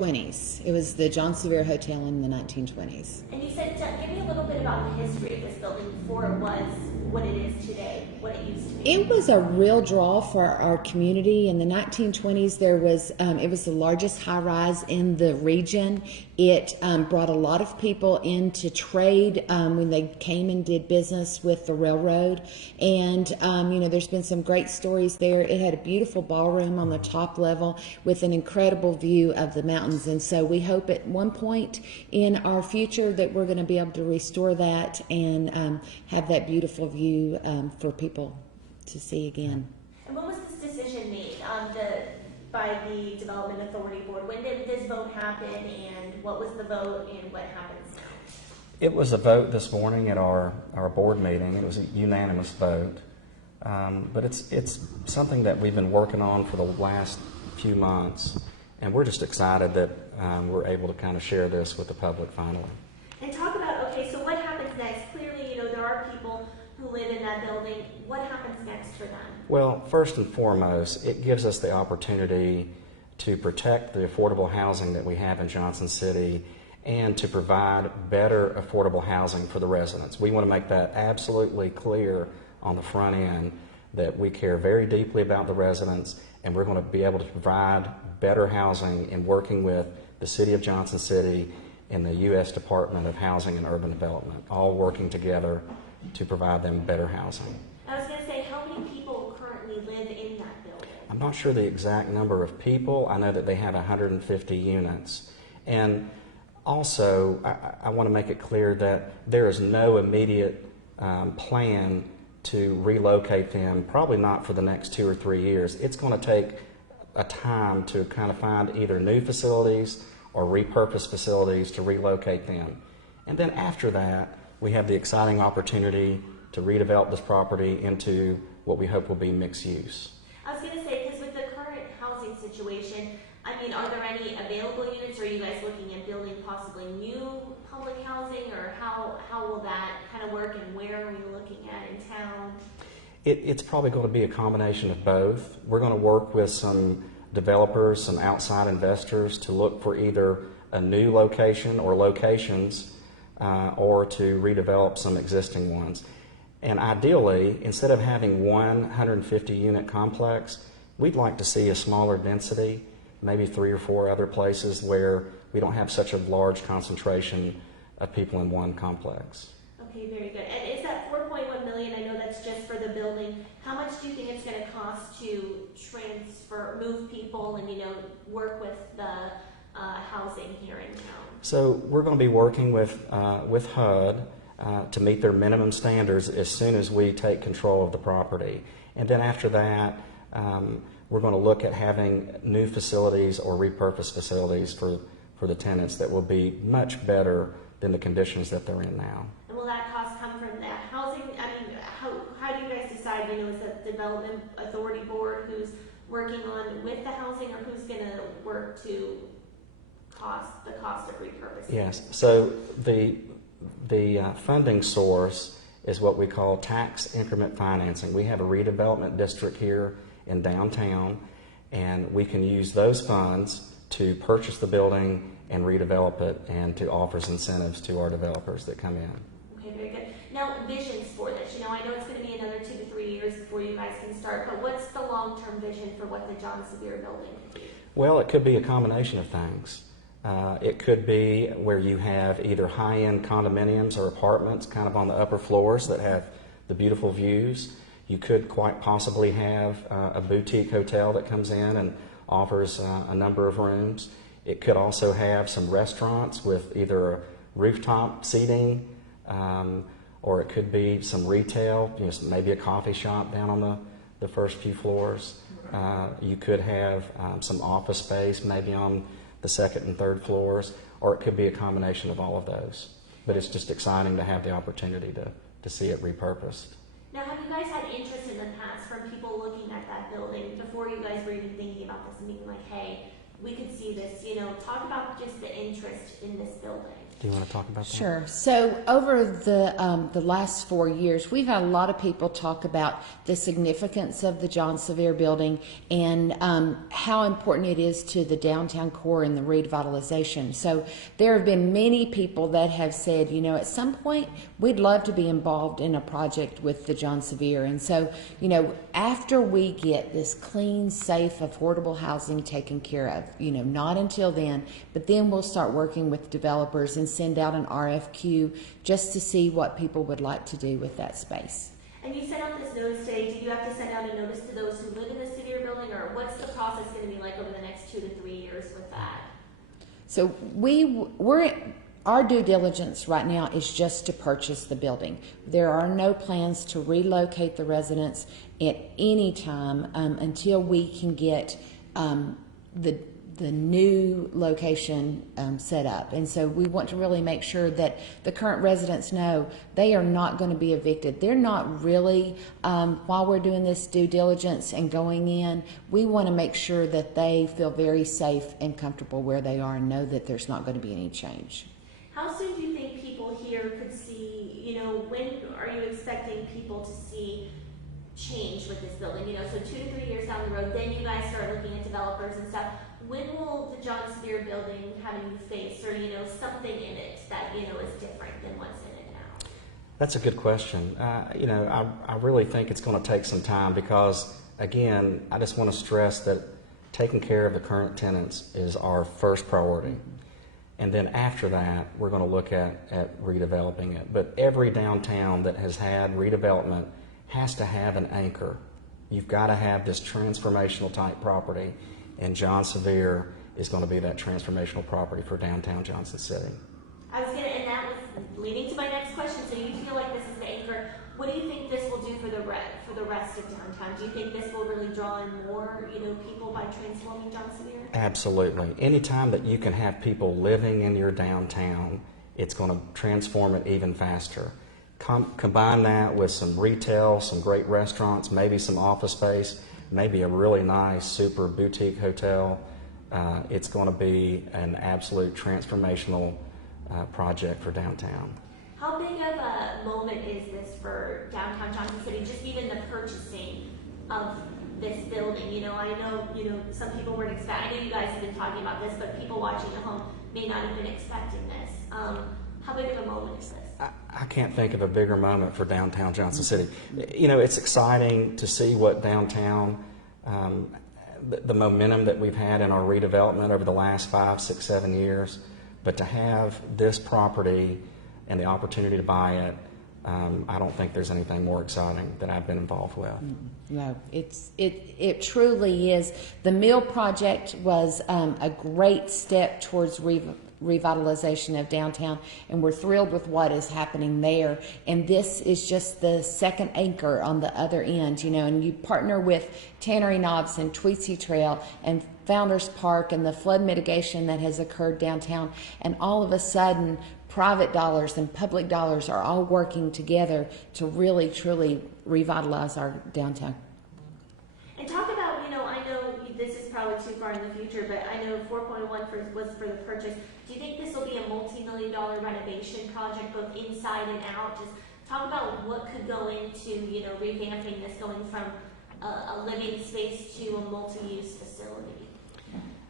20s. It was the John Sevier Hotel in the 1920s. And you said, give me a little bit about the history of this building before it was what it is today, what it used to be. It was a real draw for our community. In the 1920s, it was the largest high-rise in the region. It brought a lot of people in to trade when they came and did business with the railroad. And, there's been some great stories there. It had a beautiful ballroom on the top level with an incredible view of the mountains. And so we hope at one point in our future that we're going to be able to restore that and have that beautiful view for people to see again. And when was this decision made by the Development Authority Board? When did this vote happen, and what was the vote, and what happens now? It was a vote this morning at our board meeting. It was a unanimous vote. But it's something that we've been working on for the last few months, and we're just excited that we're able to kind of share this with the public finally. And talk about, okay, so what happens next? Clearly, there are people who live in that building. What happens next for them? Well, first and foremost, it gives us the opportunity to protect the affordable housing that we have in Johnson City and to provide better affordable housing for the residents. We want to make that absolutely clear on the front end that we care very deeply about the residents, and we're going to be able to provide better housing in working with the City of Johnson City and the U.S. Department of Housing and Urban Development, all working together to provide them better housing. I was going to say, how many people currently live in that building? I'm not sure the exact number of people. I know that they have 150 units. And also, I want to make it clear that there is no immediate plan to relocate them, probably not for the next 2 or 3 years. It's going to take a time to kind of find either new facilities or repurposed facilities to relocate them. And then after that, we have the exciting opportunity to redevelop this property into what we hope will be mixed use. I was going to say, because with the current housing situation, are there any available units, or are you guys looking at building possibly new public housing, or how will that kind of work, and where are you looking at in town? It's probably going to be a combination of both. We're going to work with some developers, some outside investors to look for either a new location or locations or to redevelop some existing ones. And ideally, instead of having one 150 unit complex, we'd like to see a smaller density, maybe 3 or 4 other places where we don't have such a large concentration of people in one complex. Okay, very good. And is that $4.1 million? I know that's just for the building. How much do you think it's going to cost to move people, and work with the housing here in town? So we're going to be working with HUD to meet their minimum standards as soon as we take control of the property, and then after that, we're going to look at having new facilities or repurposed facilities for the tenants that will be much better than the conditions that they're in now. And will that cost come from that housing? How do you guys decide? Is it the Development Authority Board who's working on with the housing, or who's going to work to the cost of repurposing? Yes. So the funding source is what we call tax increment financing. We have a redevelopment district here in downtown, and we can use those funds to purchase the building and redevelop it, and to offer incentives to our developers that come in. Okay, very good. Now, visions for this. I know it's going to be another 2 to 3 years before you guys can start, but what's the long-term vision for what the John Sevier building could be? Well, it could be a combination of things. It could be where you have either high-end condominiums or apartments kind of on the upper floors that have the beautiful views. You could quite possibly have a boutique hotel that comes in and offers a number of rooms. It could also have some restaurants with either rooftop seating, or it could be some retail, maybe a coffee shop down on the first few floors. You could have some office space maybe on the second and third floors, or it could be a combination of all of those. But it's just exciting to have the opportunity to see it repurposed. Now, have you guys had interest in the past from people looking at that building before you guys were even thinking about this and being like, hey, we could see this, talk about just the interest in this building. Do you want to talk about that? Sure. So over the last 4 years, we've had a lot of people talk about the significance of the John Sevier building and how important it is to the downtown core and the revitalization. So there have been many people that have said, at some point we'd love to be involved in a project with the John Sevier. And so, after we get this clean, safe, affordable housing taken care of, not until then, but then we'll start working with developers and send out an RFQ just to see what people would like to do with that space. And you sent out this notice today. Did you have to send out a notice to those who live in the Sevier building, or what's the process going to be like over the next 2 to 3 years with that? So our due diligence right now is just to purchase the building. There are no plans to relocate the residents at any time until we can get the new location set up. And so we want to really make sure that the current residents know they are not going to be evicted. They're not really, while we're doing this due diligence and going in, we want to make sure that they feel very safe and comfortable where they are and know that there's not going to be any change. How soon do you think people here could see, when are you expecting people to see change with this building? So 2 to 3 years down the road, then you guys start looking at developers and stuff. When will the John Sevier building have a new face, or something in it that is different than what's in it now? That's a good question. I really think it's going to take some time because, again, I just want to stress that taking care of the current tenants is our first priority. And then after that, we're going to look at redeveloping it. But every downtown that has had redevelopment has to have an anchor. You've got to have this transformational type property, and John Sevier is going to be that transformational property for downtown Johnson City. And that was leading to my next question. So you feel like this is the anchor. What do you think this will do for the rest of downtown? Do you think this will really draw in more, people by transforming John Sevier? Absolutely. Anytime that you can have people living in your downtown, it's going to transform it even faster. Combine that with some retail, some great restaurants, maybe some office space, maybe a really nice super boutique hotel. It's going to be an absolute transformational project for downtown. How big of a moment is this for downtown Johnson City, just even the purchasing of this building? I know, some people weren't expecting, I know you guys have been talking about this, but people watching at home may not have been expecting this. How big of a moment is this? I can't think of a bigger moment for downtown Johnson City. It's exciting to see what downtown, the momentum that we've had in our redevelopment over the last 5, 6, 7 years, but to have this property and the opportunity to buy it, I don't think there's anything more exciting that I've been involved with. No, it truly is. The Mill project was a great step towards revitalization of downtown, and we're thrilled with what is happening there. And this is just the second anchor on the other end, and you partner with Tannery Knobs and Tweetsy Trail and Founders Park and the flood mitigation that has occurred downtown, and all of a sudden private dollars and public dollars are all working together to really truly revitalize our downtown. And talk about, I know this is probably too far in the future, but I know 4.1 was for the purchase. Do you think this will be a multi-million-dollar renovation project, both inside and out? Just talk about what could go into, revamping this, going from a living space to a multi-use facility.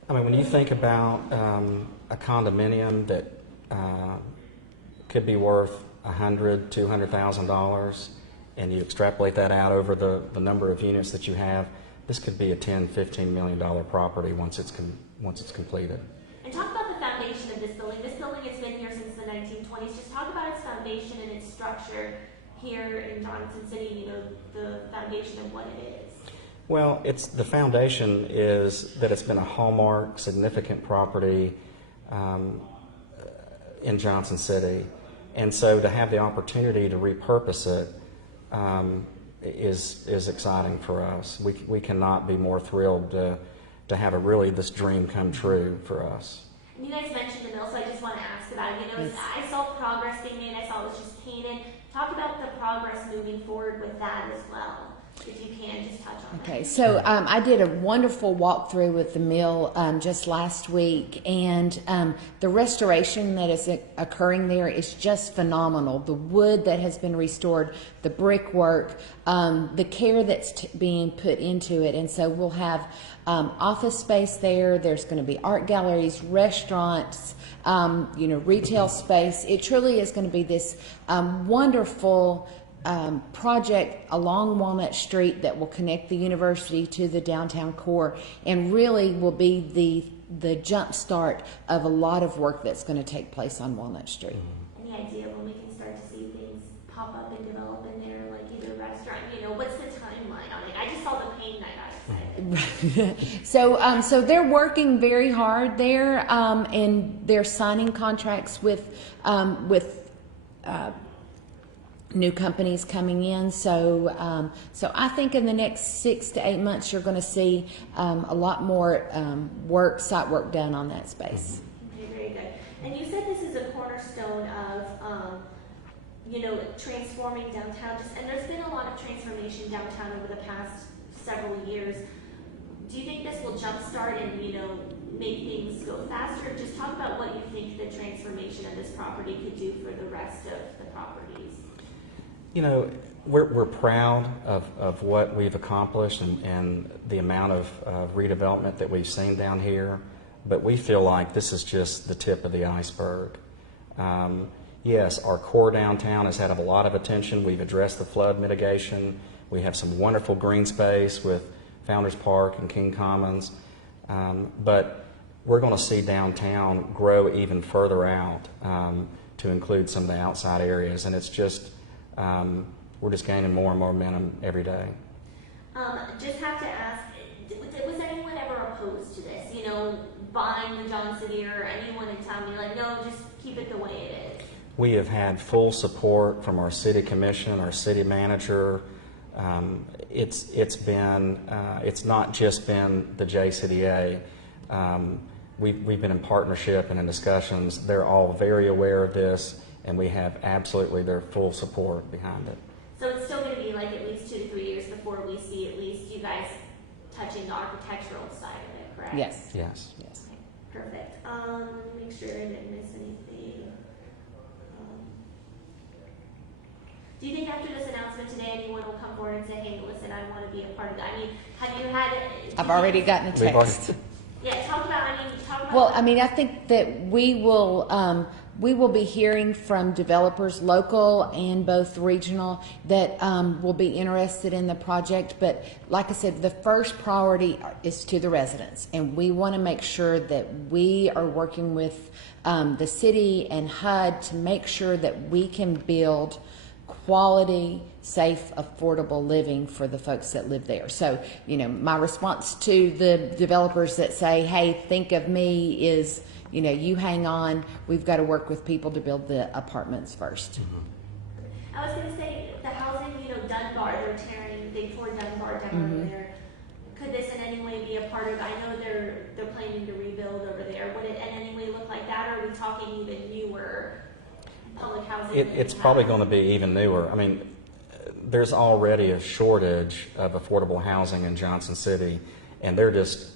When you think about a condominium that could be worth $100,000, $200,000, and you extrapolate that out over the number of units that you have, this could be a $10, $15 million property once it's completed. And talk about the foundation of this building. This building has been here since the 1920s. Just talk about its foundation and its structure here in Johnson City. The foundation of what it is. Well, the foundation is that it's been a hallmark, significant property in Johnson City, and so to have the opportunity to repurpose it is exciting for us. We cannot be more thrilled to have this dream come true for us. And you guys mentioned the mill, so I just want to ask about it. I saw progress being made. I saw it was just painted. Talk about the progress moving forward with that as well. if you can, just touch on Okay, that. so I did a wonderful walkthrough with the mill just last week, and the restoration that is occurring there is just phenomenal. The wood that has been restored, the brickwork, the care that's being put into it, and so we'll have office space there. There's going to be art galleries, restaurants, retail space. It truly is going to be this wonderful project along Walnut Street that will connect the university to the downtown core, and really will be the jump start of a lot of work that's going to take place on Walnut Street. Any idea when we can start to see things pop up and develop in there, like either restaurant, what's the timeline on it? I just saw the paint and I got excited. So they're working very hard there, and they're signing contracts with new companies coming in. So I think in the next 6 to 8 months, you're going to see a lot more site work done on that space. Okay, very good. And you said this is a cornerstone of, transforming downtown. And there's been a lot of transformation downtown over the past several years. Do you think this will jumpstart and, make things go faster? Just talk about what you think the transformation of this property could do for the rest of the properties. We're proud of what we've accomplished and the amount of redevelopment that we've seen down here, but we feel like this is just the tip of the iceberg. Yes, our core downtown has had a lot of attention. We've addressed the flood mitigation. We have some wonderful green space with Founders Park and King Commons, but we're going to see downtown grow even further out to include some of the outside areas, and it's just we're just gaining more and more momentum every day. Just have to ask, was anyone ever opposed to this? Buying the John Sevier, or anyone in town be like, no, just keep it the way it is? We have had full support from our city commission, our city manager. It's been it's not just been the JCDA. We've been in partnership and in discussions. They're all very aware of this, and we have absolutely their full support behind it. So it's still going to be like at least 2 to 3 years before we see at least you guys touching the architectural side of it, correct? Yes. Yes. Yes. Okay, perfect. Make sure I didn't miss anything. Do you think after this announcement today, anyone will come forward and say, hey, listen, I want to be a part of that? I mean, have you had it? I've already gotten a text. Yeah, talk about. Well, I think that we will be hearing from developers, local and both regional, that will be interested in the project. But like I said, the first priority is to the residents, and we want to make sure that we are working with the city and HUD to make sure that we can build quality, safe, affordable living for the folks that live there. So, my response to the developers that say, hey, think of me is, you hang on. We've got to work with people to build the apartments first. I was going to say, the housing, Dunbar, they tore Dunbar down over there. Could this in any way be a part of, I know they're planning to rebuild over there. Would it in any way look like that, or are we talking even newer public housing? It's probably going to be even newer. I mean, there's already a shortage of affordable housing in Johnson City, and they're just